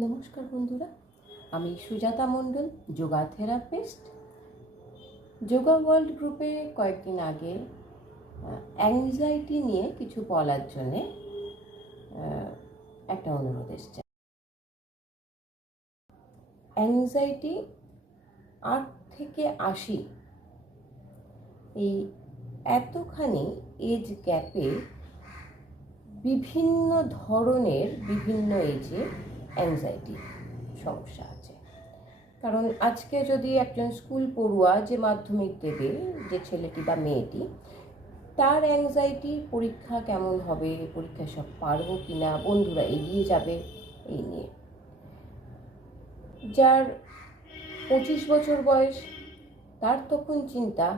নমস্কার বন্ধুরা, আমি সুজাতা মণ্ডল, যোগা থেরাপিস্ট। যোগা ওয়ার্ল্ড গ্রুপে কয়েকদিন আগে অ্যাংজাইটি নিয়ে কিছু বলার জন্যে একটা অনুরোধ এসছে। অ্যাংজাইটি 8 থেকে 80 এই এতখানি এজ গ্যাপে বিভিন্ন ধরনের বিভিন্ন এজে অ্যাংজাইটি সমস্যা আছে। কারণ আজকে যদি একজন স্কুল পড়ুয়া যে মাধ্যমিক দেবে, যে ছেলেটি বা মেয়েটি, তার অ্যাংজাইটি পরীক্ষা কেমন হবে, পরীক্ষায় সব পারবো কি না, বন্ধুরা এগিয়ে যাবে এই নিয়ে। যার 25 বছর বয়স, তার তখন চিন্তা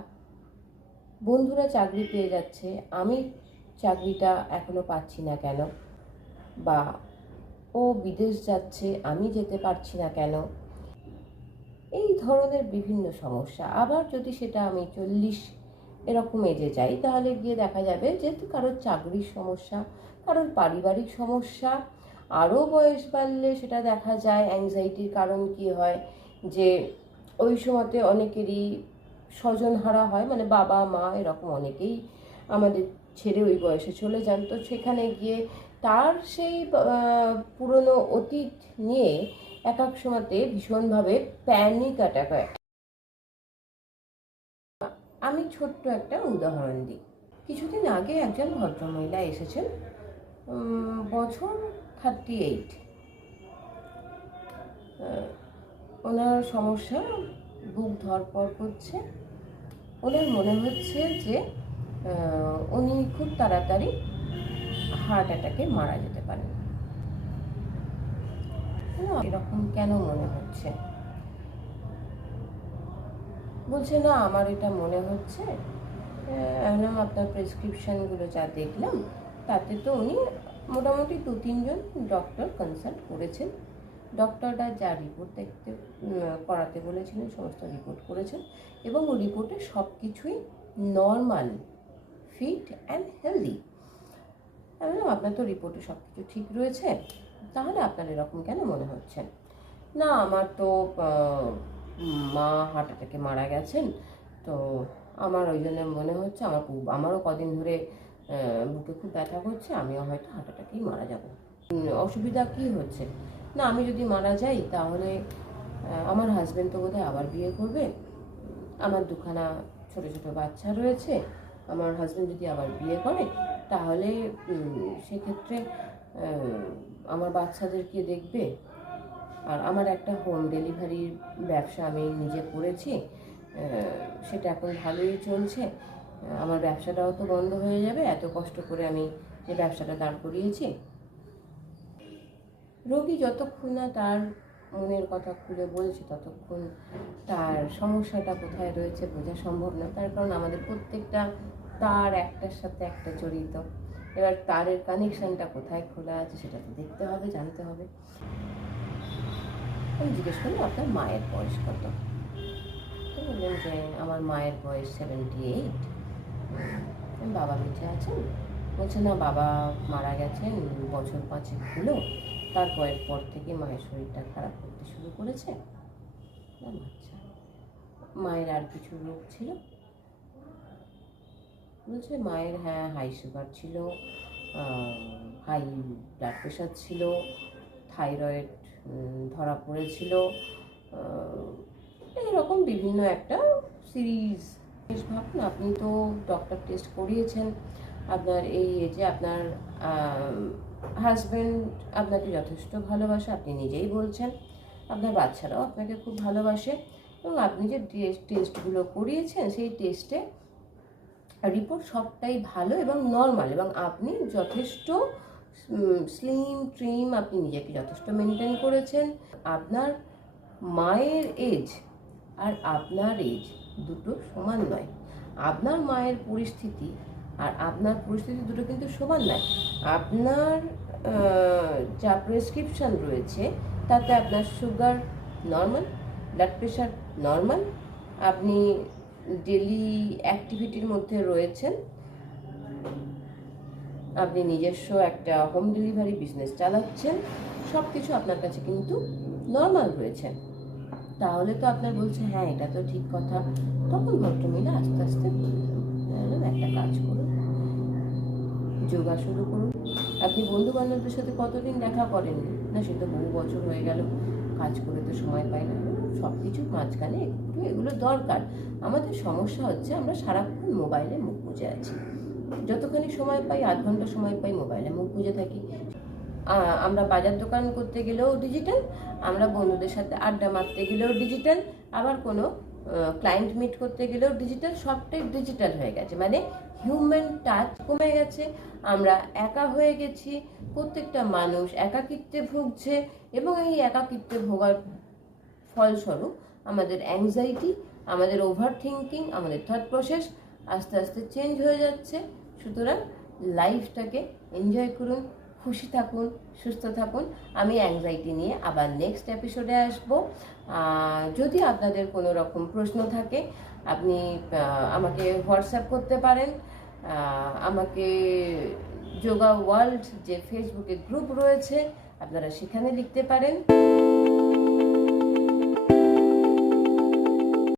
বন্ধুরা চাকরি পেয়ে যাচ্ছে, আমি চাকরিটা এখনো পাচ্ছি না কেন, বা ও বিদেশ যাচ্ছে আমি যেতে পারছি না কেন, এই ধরনের বিভিন্ন সমস্যা। আবার যদি সেটা আমি 40 এরকম এজে যাই, তাহলে গিয়ে দেখা যাবে যে কারোর চাকরির সমস্যা, কারোর পারিবারিক সমস্যা। আরও বয়স বাড়লে সেটা দেখা যায় অ্যাংজাইটির কারণ কি হয়, যে ওই সময়তে অনেকেরই স্বজনহারা হয়, মানে বাবা মা এরকম অনেকেই আমাদের ছেড়ে ওই বয়সে চলে যান। তো সেখানে গিয়ে তার সেই পুরনো অতীত নিয়ে এক এক সময়তে ভীষণভাবে প্যানিক অ্যাটাক হয়। আমি ছোট্ট একটা উদাহরণ দিই। কিছুদিন আগে একজন ভদ্রমহিলা এসেছেন, বছর 38। ওনার সমস্যা, বুক ধড়ফড় করছে। ওনার মনে হচ্ছে যে উনি খুব তাড়াতাড়ি হার্ট অ্যাটাকে মারা যেতে পারেন। এরকম কেন মনে হচ্ছে? বলছে না, আমার এটা মনে হচ্ছে, আপনার প্রেসক্রিপশানগুলো যা দেখলাম তাতে তো উনি মোটামুটি 2-3 জন ডক্টর কনসাল্ট করেছেন। ডক্টররা যা রিপোর্ট করাতে বলেছিলেন সমস্ত রিপোর্ট করেছেন, এবং ওই রিপোর্টে সব কিছুই নর্মাল, ফিট অ্যান্ড হেলদি। আমি বললাম, আপনার তো রিপোর্টে সব কিছু ঠিক রয়েছে, তাহলে আপনার এরকম কেন মনে হচ্ছে? না, আমার তো মা হার্ট অ্যাটাকে মারা গেছেন, তো আমার ওই জন্য মনে হচ্ছে আমারও কদিন ধরে বুকে খুব ব্যথা করছে, আমিও হয়তো হার্ট অ্যাটাকেই মারা যাব। অসুবিধা কী হচ্ছে? না, আমি যদি মারা যাই তাহলে আমার হাজব্যান্ড তো বোধহয় আবার বিয়ে করবে, আমার দুখানা ছোটো ছোটো বাচ্চা রয়েছে, আমার হাজব্যান্ড যদি আবার বিয়ে করে তাহলে সেক্ষেত্রে আমার বাচ্চাদেরকে দেখবে। আর আমার একটা হোম ডেলিভারির ব্যবসা আমি নিজে করেছি, সেটা এখন ভালোই চলছে। আমার ব্যবসাটাও তো বন্ধ হয়ে যাবে, এত কষ্ট করে আমি যে ব্যবসাটা দাঁড় করিয়েছি। রোগী যতক্ষণ না তার মনের কথা খুলে বলছে, ততক্ষণ তার সমস্যাটা কোথায় রয়েছে বোঝা সম্ভব না। তার কারণ আমাদের প্রত্যেকটা তার একটার সাথে একটা জড়িত। এবার তারের কানেকশানটা কোথায় খোলা আছে সেটা তো দেখতে হবে, জানতে হবে। আমি জিজ্ঞেস করলাম, আপনার মায়ের বয়স কত? তো বললেন যে আমার মায়ের বয়স 78। বাবা বেঁচে আছেন? বলছে না, বাবা মারা গেছেন বছর 5 হলো, তারপরের পর থেকে মায়ের শরীরটা খারাপ করতে শুরু করেছে। আচ্ছা, মায়ের আর কিছু রোগ ছিল? বলছে মায়ের হাই সুগার ছিল, হাই ব্লাড প্রেশার ছিল, থাইরয়েড ধরা পড়েছিল, এইরকম বিভিন্ন একটা সিরিজ। বেশ ভাবুন, আপনি তো ডক্টর টেস্ট করিয়েছেন, আপনার এই এজে আপনার হাজব্যান্ড আপনাকে যথেষ্ট ভালোবাসে, আপনি নিজেই বলছেন, আপনার বাচ্চারাও আপনাকে খুব ভালোবাসে, এবং আপনি যে টেস্টগুলো করিয়েছেন সেই টেস্টে রিপোর্ট সবটাই ভালো এবং নর্মাল, এবং আপনি যথেষ্ট স্লিম ট্রিম, আপনি নিজেকে যথেষ্ট মেনটেন করেছেন। আপনার মায়ের এজ আর আপনার এজ দুটো সমান নয়। আপনার মায়ের পরিস্থিতি আর আপনার পরিস্থিতি দুটো কিন্তু সমান নয়। আপনার যা প্রেসক্রিপশান রয়েছে তাতে আপনার sugar normal, blood pressure normal, আপনি ডেলি অ্যাক্টিভিটির মধ্যে রয়েছেন, আপনি নিজস্ব একটা হোম ডেলিভারি বিজনেস চালাচ্ছেন, সব কিছু আপনার কাছে কিন্তু নর্মাল রয়েছে। তাহলে তো আপনার বলছে হ্যাঁ এটা তো ঠিক কথা। তখন ভদ্রমহিলা আস্তে আস্তে বললেন, একটা কাজ করুন, যোগা শুরু করুন। আপনি বন্ধু বান্ধবদের সাথে কতদিন দেখা করেননি না, সে তো বহু বছর হয়ে গেল, কাজ করে তো সময় পাই না। সব কিছুর মাঝখানে একটু এগুলো দরকার। আমাদের সমস্যা হচ্ছে আমরা সারাক্ষণ মোবাইলে মুখ বুজে আছি। যতখানি সময় পাই, 8 ঘন্টা সময় পাই, মোবাইলে মুখ বুজে থাকি। আমরা বাজার দোকান করতে গেলেও ডিজিটাল, আমরা বন্ধুদের সাথে আড্ডা মারতে গেলেও ডিজিটাল, আবার কোনো ক্লায়েন্ট মিট করতে গেলেও ডিজিটাল, সবটাই ডিজিটাল হয়ে গেছে। মানে হিউম্যান টাচ কমে গেছে, আমরা একা হয়ে গেছি। প্রত্যেকটা মানুষ একাকিত্বে ভুগছে, এবং এই একাকিত্বে ভোগার ফলস্বরূপ আমাদের অ্যাংজাইটি, আমাদের ওভার থিঙ্কিং, আমাদের থট প্রসেস আস্তে আস্তে চেঞ্জ হয়ে যাচ্ছে। সুতরাং লাইফটাকে এনজয় করুন, খুশি থাকুন, সুস্থ থাকুন। আমি অ্যাংজাইটি নিয়ে আবার নেক্সট এপিসোডে আসব। যদি আপনাদের কোনো রকম প্রশ্ন থাকে, আপনি আমাকে হোয়াটসঅ্যাপ করতে পারেন। আমাকে যোগা ওয়ার্ল্ড যে ফেসবুকে গ্রুপ রয়েছে, আপনারা সেখানে লিখতে পারেন।